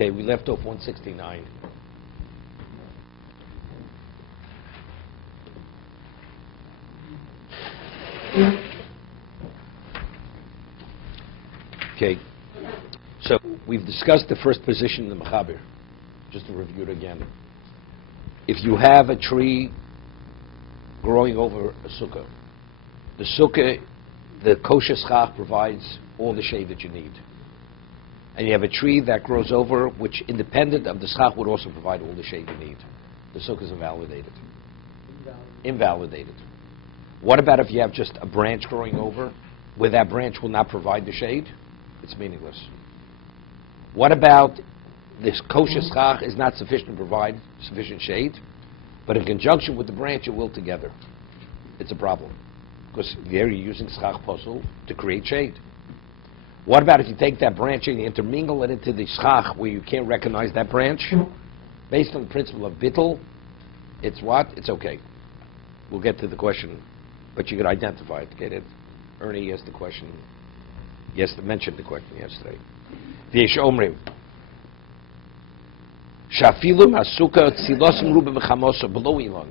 Okay, we left off 169. Okay, so we've discussed the first position in the Mechaber. Just to review it again. If you have a tree growing over a sukkah, the sukkah, the kosher schach provides all the shade that you need. And you have a tree that grows over, which independent of the schach would also provide all the shade you need. The sukkah is invalidated. Invalidated. What about if you have just a branch growing over, where that branch will not provide the shade? It's meaningless. What about this kosher schach is not sufficient to provide sufficient shade, but in conjunction with the branch it will together? It's a problem. Because there you're using schach posel to create shade. What about if you take that branch and you intermingle it into the schach where you can't recognize that branch? Based on the principle of bittul, it's what? It's okay. We'll get to the question, but you could identify it. Get it? Ernie asked the question. Yes, mentioned the question yesterday. V'yesh omrim. Shafilu masuka tzilosim ruba b'chamosa below ilon.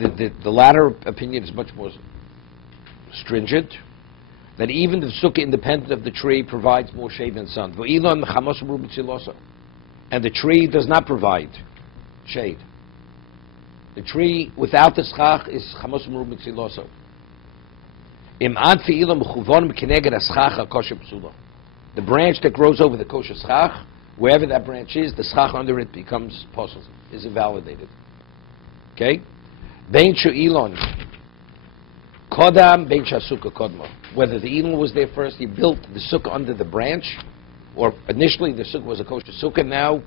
The latter opinion is much more stringent, that even the sukkah independent of the tree provides more shade than sun. V'ilon b'chamosa ruba tzilosa. And the tree does not provide shade. The tree without the schach is chamosa ruba tzilosa. The branch that grows over the kosher schach, wherever that branch is, the schach under it becomes posel, is invalidated. Okay? Bein she'ilon kodam, bein she'asukkah kodma. Whether the ilon was there first, he built the sukkah under the branch, or initially the sukkah was a kosher sukkah, now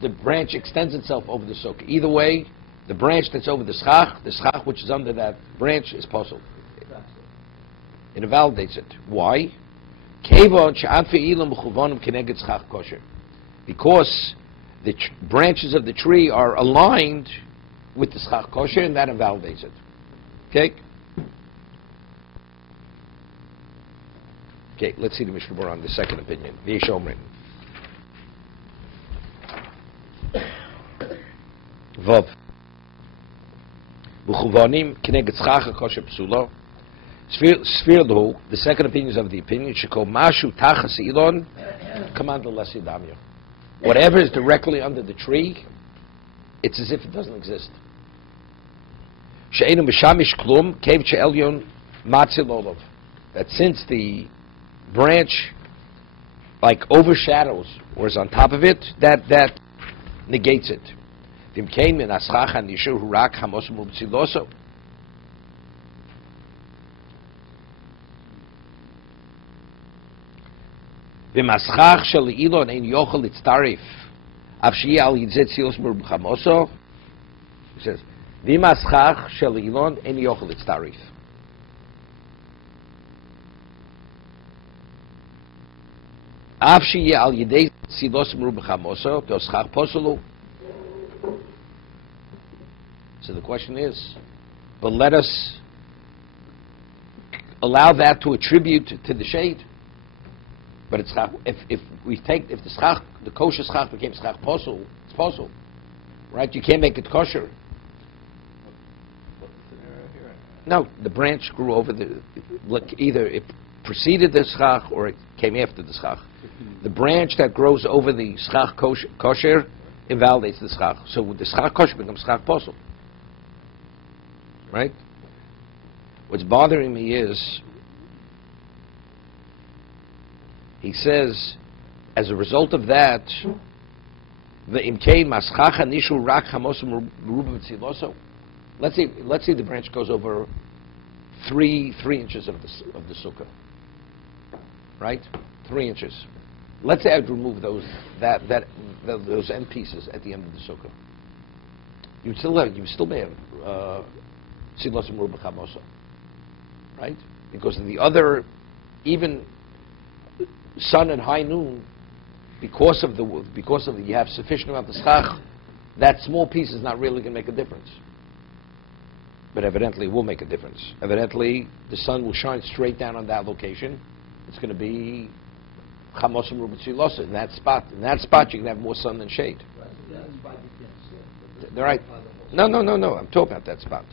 the branch extends itself over the sukkah. Either way, the branch that's over the schach which is under that branch is posel. It invalidates it. Why? Because the branches of the tree are aligned with the schach kosher, and that invalidates it. Okay? Okay, let's see the Mishna Berura on the second opinion. Vayeishev omrim. Vav. B'chuvanim kineged schach kosher psula. The second opinion is of the opinion, whatever is directly under the tree, it's as if it doesn't exist. That since the branch like overshadows or is on top of it, that negates it. He says, "V'maschach shel ilon ein yochel litztarif." Af sheyeh al yidei tzilos meru b'chamoso v'oschach poselu. So the question is, but let us allow that to attribute to the shade. But it's if the schach, the kosher schach became schach posel, it's posel, right? You can't make it kosher. No, the branch grew over either it preceded the schach or it came after the schach. The branch that grows over the schach kosher invalidates the schach. So the schach kosher becomes schach posel, right? What's bothering me is, he says, as a result of that, the imkein maschacha nishu rak chamosum ruba v'tziloso. Let's say the branch goes over 3 inches of the sukkah, right? 3 inches. Let's say I'd remove those end pieces at the end of the sukkah. You still may have tzilosum ruba chamoso, right? Because in the other, even sun and high noon, because of the you have sufficient amount of schach, that small piece is not really going to make a difference. But evidently it will make a difference. Evidently the sun will shine straight down on that location. It's going to be Chamos Meruba Tzilosa, in that spot. In that spot, you can have more sun than shade. They're right. No. I'm talking about that spot.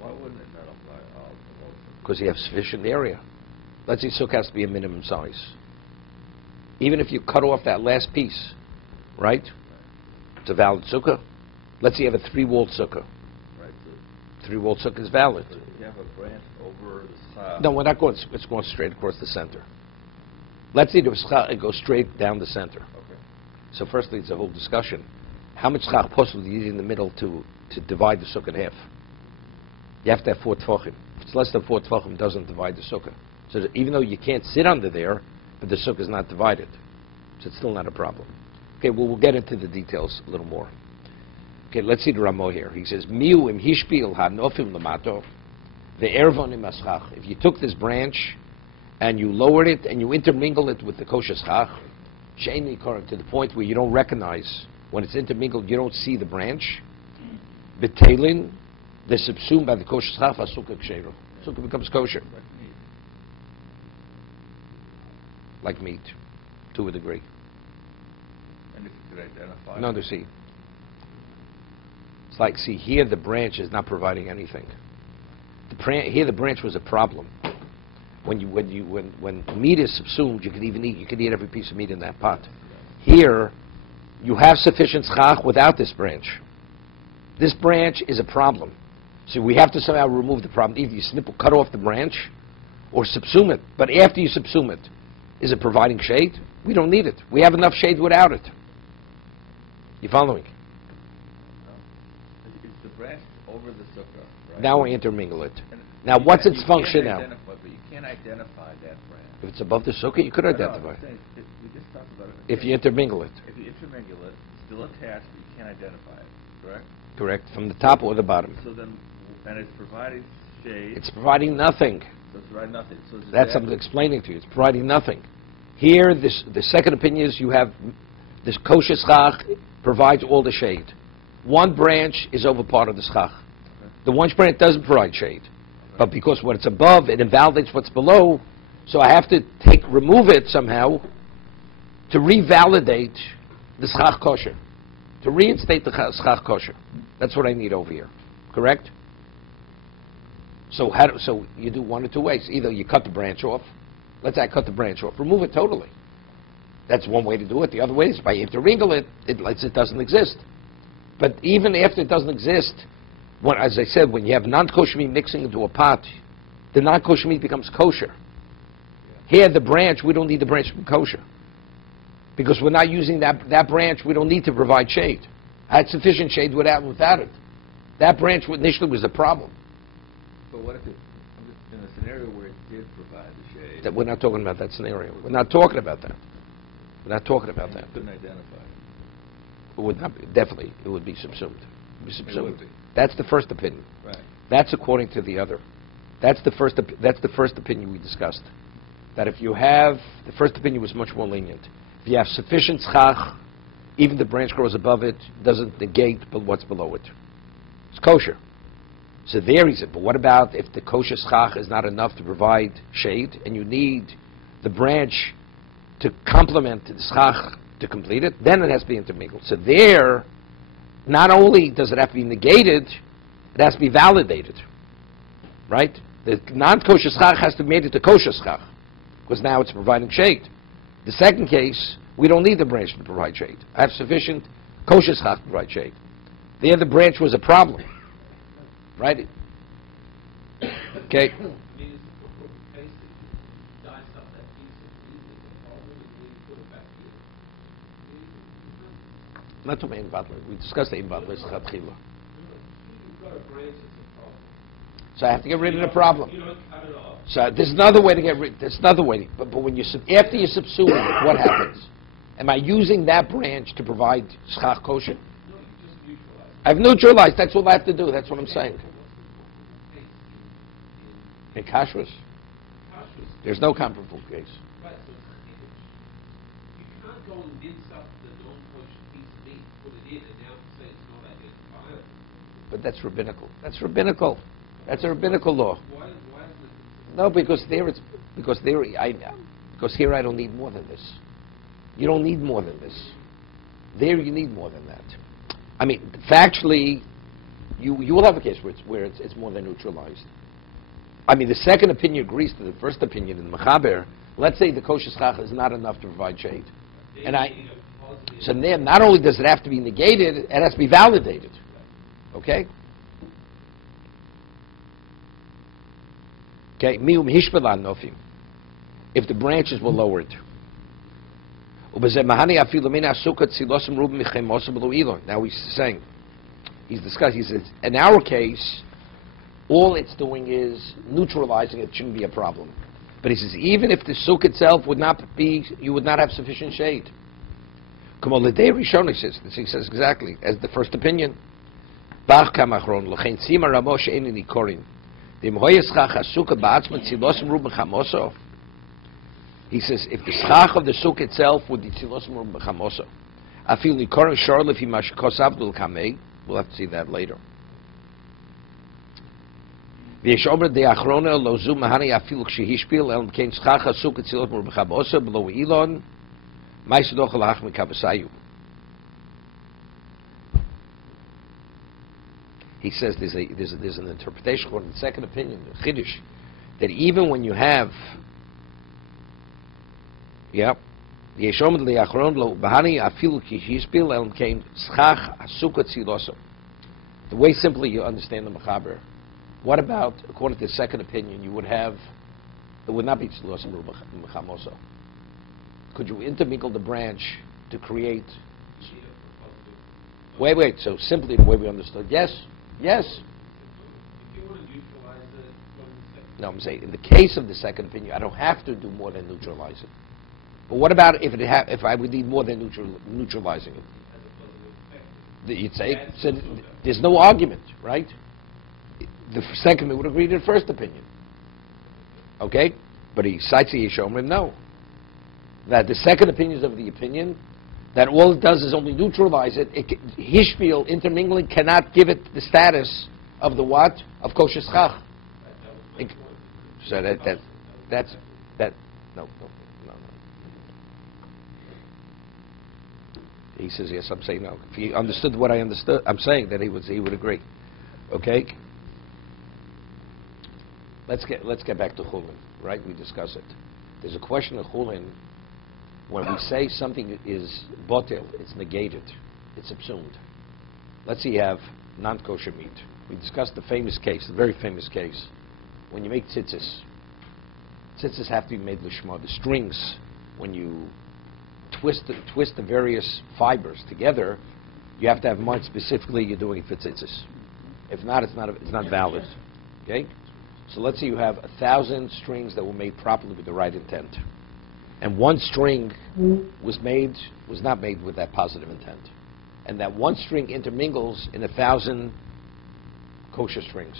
Why wouldn't it not apply all the whole? Because you have sufficient area. Let's say sukkah has to be a minimum size. Even if you cut off that last piece, right? It's a valid sukkah. Let's say you have a 3-walled sukkah. Right. 3-walled sukkah is valid. So if you have a branch over the schach. No, we're not going. It's going straight across the center. Let's say it goes straight down the center. Okay. So firstly, it's a whole discussion. How much schach posel do you need in the middle to divide the sukkah in half? You have to have 4 tefachim. If it's less than 4 tefachim, it doesn't divide the sukkah. So that even though you can't sit under there, but the sukkah is not divided. So it's still not a problem. Okay, well, we'll get into the details a little more. Okay, let's see the Ramo here. He says, Miu im hishpil hanofim lamato, ve'ervon im aschach. If you took this branch and you lowered it and you intermingle it with the kosher schach, she'eni korah, to the point where you don't recognize, when it's intermingled, you don't see the branch, betelin, the subsumed by the kosher schach, v'asukkah ksheru. Sukkah becomes kosher. Like meat, to a degree. And if you could identify. No, see. It's like, see, here the branch is not providing anything. Here the branch was a problem. When meat is subsumed, you can eat every piece of meat in that pot. Here, you have sufficient schach without this branch. This branch is a problem. So we have to somehow remove the problem. Either you snip or cut off the branch, or subsume it. But after you subsume it, is it providing shade? We don't need it. We have enough shade without it. You following? It's the branch over the sukkah, right? Now we intermingle it. And Now, what's its function now? But you can't identify that branch. If it's above the sukkah, you could identify. We just talked about it. If you intermingle it. If you intermingle it, it's still attached, but you can't identify it, correct? Correct. From the top or the bottom. So then, and it's providing shade. It's providing nothing. So it's providing nothing. So it's That's that, what I'm explaining to you. It's providing nothing. Here, the second opinion is you have this kosher schach provides all the shade. One branch is over part of the schach. Okay. The one branch doesn't provide shade. But because what it's above, it invalidates what's below, so I have to remove it somehow to revalidate the schach kosher, to reinstate the schach kosher. That's what I need over here. Correct? So you do one or two ways. Either you cut the branch off. Let's say I cut the branch off. Remove it totally. That's one way to do it. The other way is by intermingle it, it doesn't exist. But even after it doesn't exist, as I said, when you have non-kosher meat mixing into a pot, the non-kosher meat becomes kosher. Here, the branch, we don't need the branch to be kosher. Because we're not using that branch, we don't need to provide shade. I had sufficient shade without it. That branch initially was the problem. But what if it, in a scenario where it did provide the shade? We're not talking about that scenario. We're not talking about that. We're not talking about that. You couldn't identify it. It would not be, definitely, it would be subsumed. It would be subsumed. It would be. That's the first opinion. Right. That's according to the other. That's the first opinion we discussed. That if you have, the first opinion was much more lenient. If you have sufficient schach, even the branch grows above it, doesn't negate what's below it. It's kosher. So there he said, but what about if the kosher schach is not enough to provide shade, and you need the branch to complement the schach to complete it, then it has to be intermingled. So there, not only does it have to be negated, it has to be validated. Right? The non-kosher schach has to be made into kosher schach, because now it's providing shade. The second case, we don't need the branch to provide shade. I have sufficient kosher schach to provide shade. There the branch was a problem. Right? Okay. Not to main butler. We discussed the main butler. So I have to get rid of the problem. So there's another way to get rid. There's another way. But when after you subsume it, what happens? Am I using that branch to provide schach kosher? I've neutralized. That's all I have to do. That's what I'm saying. In kashrus, there's no comparable case. Right, so you can't go and mince up the non-kosher piece of meat, put it in, and now say it's not identifiable. But that's rabbinical. That's rabbinical. That's a rabbinical law. Why isn't it? No, because Because here I don't need more than this. You don't need more than this. There you need more than that. I mean, factually, you will have a case where it's more than neutralized. I mean, the second opinion agrees to the first opinion in the Mechaber. Let's say the kosher schach is not enough to provide shade. So then not only does it have to be negated, it has to be validated. Okay? Okay, if the branches were lowered. Now he's saying, he's discussing, he says, in our case, all it's doing is neutralizing it, shouldn't be a problem. But he says, even if the sukkah itself would not be, you would not have sufficient shade. He says exactly, as the first opinion. He says, if the schach of the sukkah itself would be tzilosim rum b'chamoso, afil nikorin shor lefi mashkos abdul kamei, we'll have to see that later. V'yesh omer de achrona lo zu mahani afil k'shehishpil el mkein schach ha-sukkah tzilosim rum b'chamoso below ilon ma'isudoch alach mekabasayu. He says there's an interpretation according to the second opinion, the Chiddush, that even when you have the way simply you understand the Mechaber, what about, according to the second opinion, you would have, it would not be Tzilosim Mechamoso. Could you intermingle the branch to create? Wait, so simply the way we understood, yes. No, I'm saying, in the case of the second opinion, I don't have to do more than neutralize it. But what about if I would need more than neutralizing it? You'd say, so there's no argument, right? The second would agree to the first opinion. Okay? But he cites the Yeshomrim, no. That the second opinion is of the opinion that all it does is only neutralize it. Hishpil, intermingling, cannot give it the status of the what? Of kosher schach. So that's no. He says yes. I'm saying no. If he understood what I understood, I'm saying that he would agree. Okay. Let's get back to chulin. Right? We discuss it. There's a question of chulin. When we say something is botel, it's negated, it's subsumed. Let's say you have non-kosher meat. We discussed the famous case, the very famous case, when you make tzitzis. Tzitzis have to be made lishma. The strings, when you twist the various fibers together, you have to have in mind specifically you're doing it for tzitzis. If not, it's not valid. Okay? So let's say you have 1,000 strings that were made properly with the right intent. And one string was not made with that positive intent. And that one string intermingles in 1,000 kosher strings.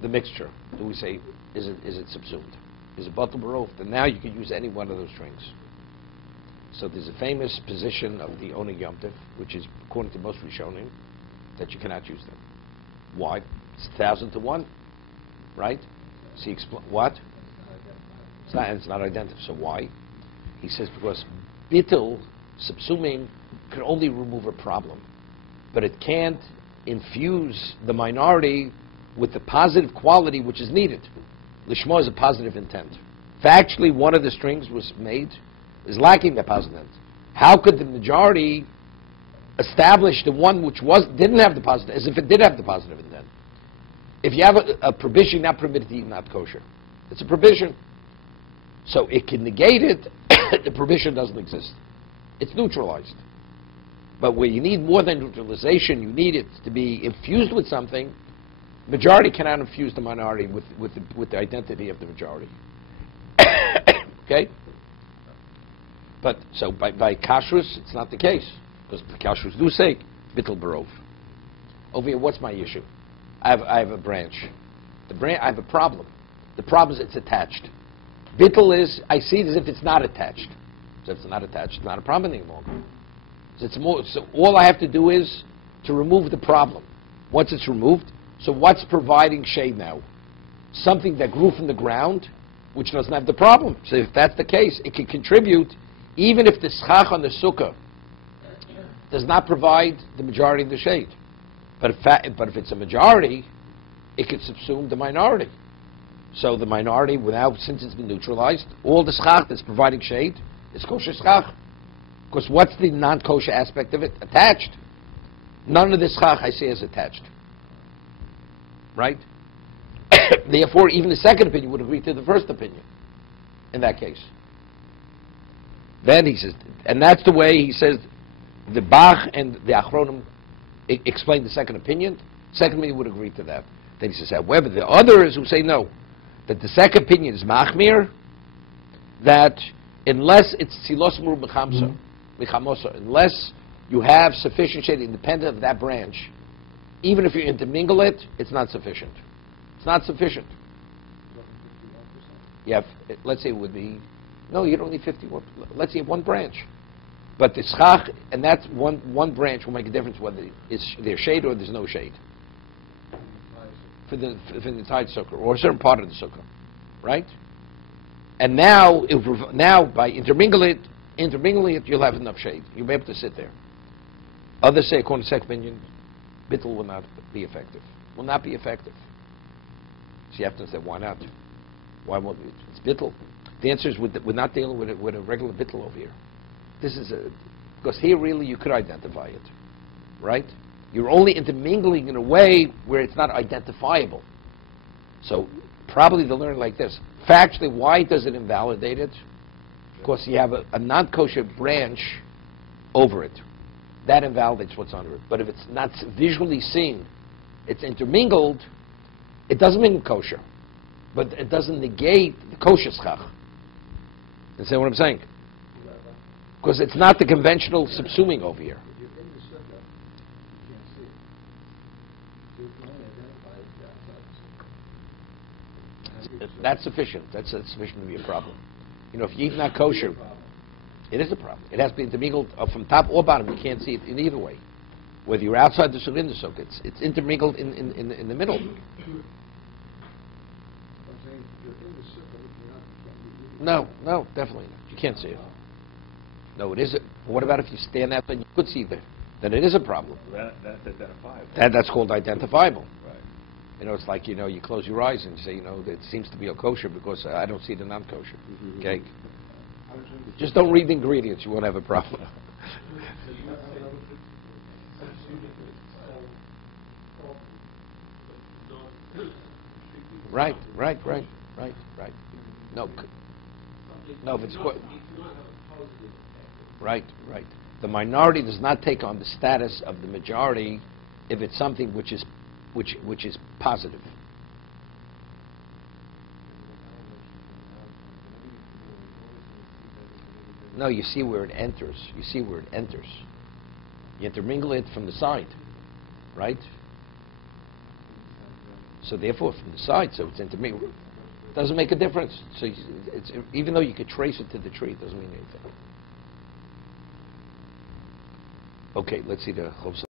The mixture, do we say, is it subsumed? Is it batel barov? Then now you can use any one of those strings. So there's a famous position of the Oneg Yom Tov, which is, according to most Rishonim, that you cannot use them. Why? It's 1,000 to 1, right? So he what? It's not identical. So why? He says because bittul, subsuming, can only remove a problem, but it can't infuse the minority with the positive quality which is needed. Lishma is a positive intent. Factually, one of the strings was made is lacking that positive intent. How could the majority establish the one which didn't have the positive, as if it did have the positive intent? If you have a prohibition, not permitted to eat, not kosher, it's a prohibition. So it can negate it, the prohibition doesn't exist. It's neutralized. But where you need more than neutralization, you need it to be infused with something. Majority cannot infuse the minority with the identity of the majority. Okay? But so by kashrus, it's not the case. Because the kashrus do say, bittul barov. Over here, what's my issue? I have a branch. I have a problem. The problem is it's attached. Bittul is, I see it as if it's not attached. So if it's not attached, it's not a problem anymore. So all I have to do is to remove the problem. Once it's removed, so what's providing shade now? Something that grew from the ground which doesn't have the problem. So if that's the case, it can contribute, even if the schach on the sukkah does not provide the majority of the shade. But if it's a majority, it could subsume the minority. So the minority, since it's been neutralized, all the schach that's providing shade is kosher schach. Because what's the non-kosher aspect of it? Attached. None of the schach I see is attached. Right? Therefore, even the second opinion would agree to the first opinion in that case. Then he says, and that's the way he says the Bach and the Achronim explain the second opinion. Second opinion would agree to that. Then he says, however, the others who say no, that the second opinion is machmir, that unless it's silos mur mechamosa, unless you have sufficient shade independent of that branch, even if you intermingle it, it's not sufficient. It's not sufficient. You have, let's say it would be, no, you don't need 51. Let's say you have one branch. But the schach, and that's one branch will make a difference whether there's shade or there's no shade. For the entire sukkah, or a certain part of the sukkah. Right? And now by intermingling it, you'll have enough shade. You'll be able to sit there. Others say, according to second opinion, bittul will not be effective. Will not be effective. So you have to say, why not? Why won't it? It's bittul. The answer is we're not dealing with a regular bittul over here. This is because here really you could identify it, right? You're only intermingling in a way where it's not identifiable. So probably they'll learn like this. Factually, why does it invalidate it? Because you have a non-kosher branch over it. That invalidates what's under it. But if it's not visually seen, it's intermingled, it doesn't mean kosher. But it doesn't negate the kosher schach. You see what I'm saying? Because it's not the conventional subsuming over here. That's sufficient. That's sufficient to be a problem. You know, if you eat not kosher, it is a problem. It has to be intermingled from top or bottom. You can't see it in either way. Whether you're outside the sukkah or in the sukkah, it's intermingled in the middle. No, definitely not. You can't see it. No, it isn't. What about if you stand out and you could see there? Then it is a problem. That's identifiable. That's called identifiable. Right. You know, it's like, you know, you close your eyes and you say, you know, it seems to be a kosher because I don't see the non-kosher. Okay? Just don't read the ingredients. You won't have a problem. Right. No, if it's right. The minority does not take on the status of the majority if it's something which is positive. No, you see where it enters. You intermingle it from the side, right? So therefore, from the side, so it's intermingled. Doesn't make a difference. So it's, even though you could trace it to the tree, it doesn't mean anything. Okay, let's see the Chovos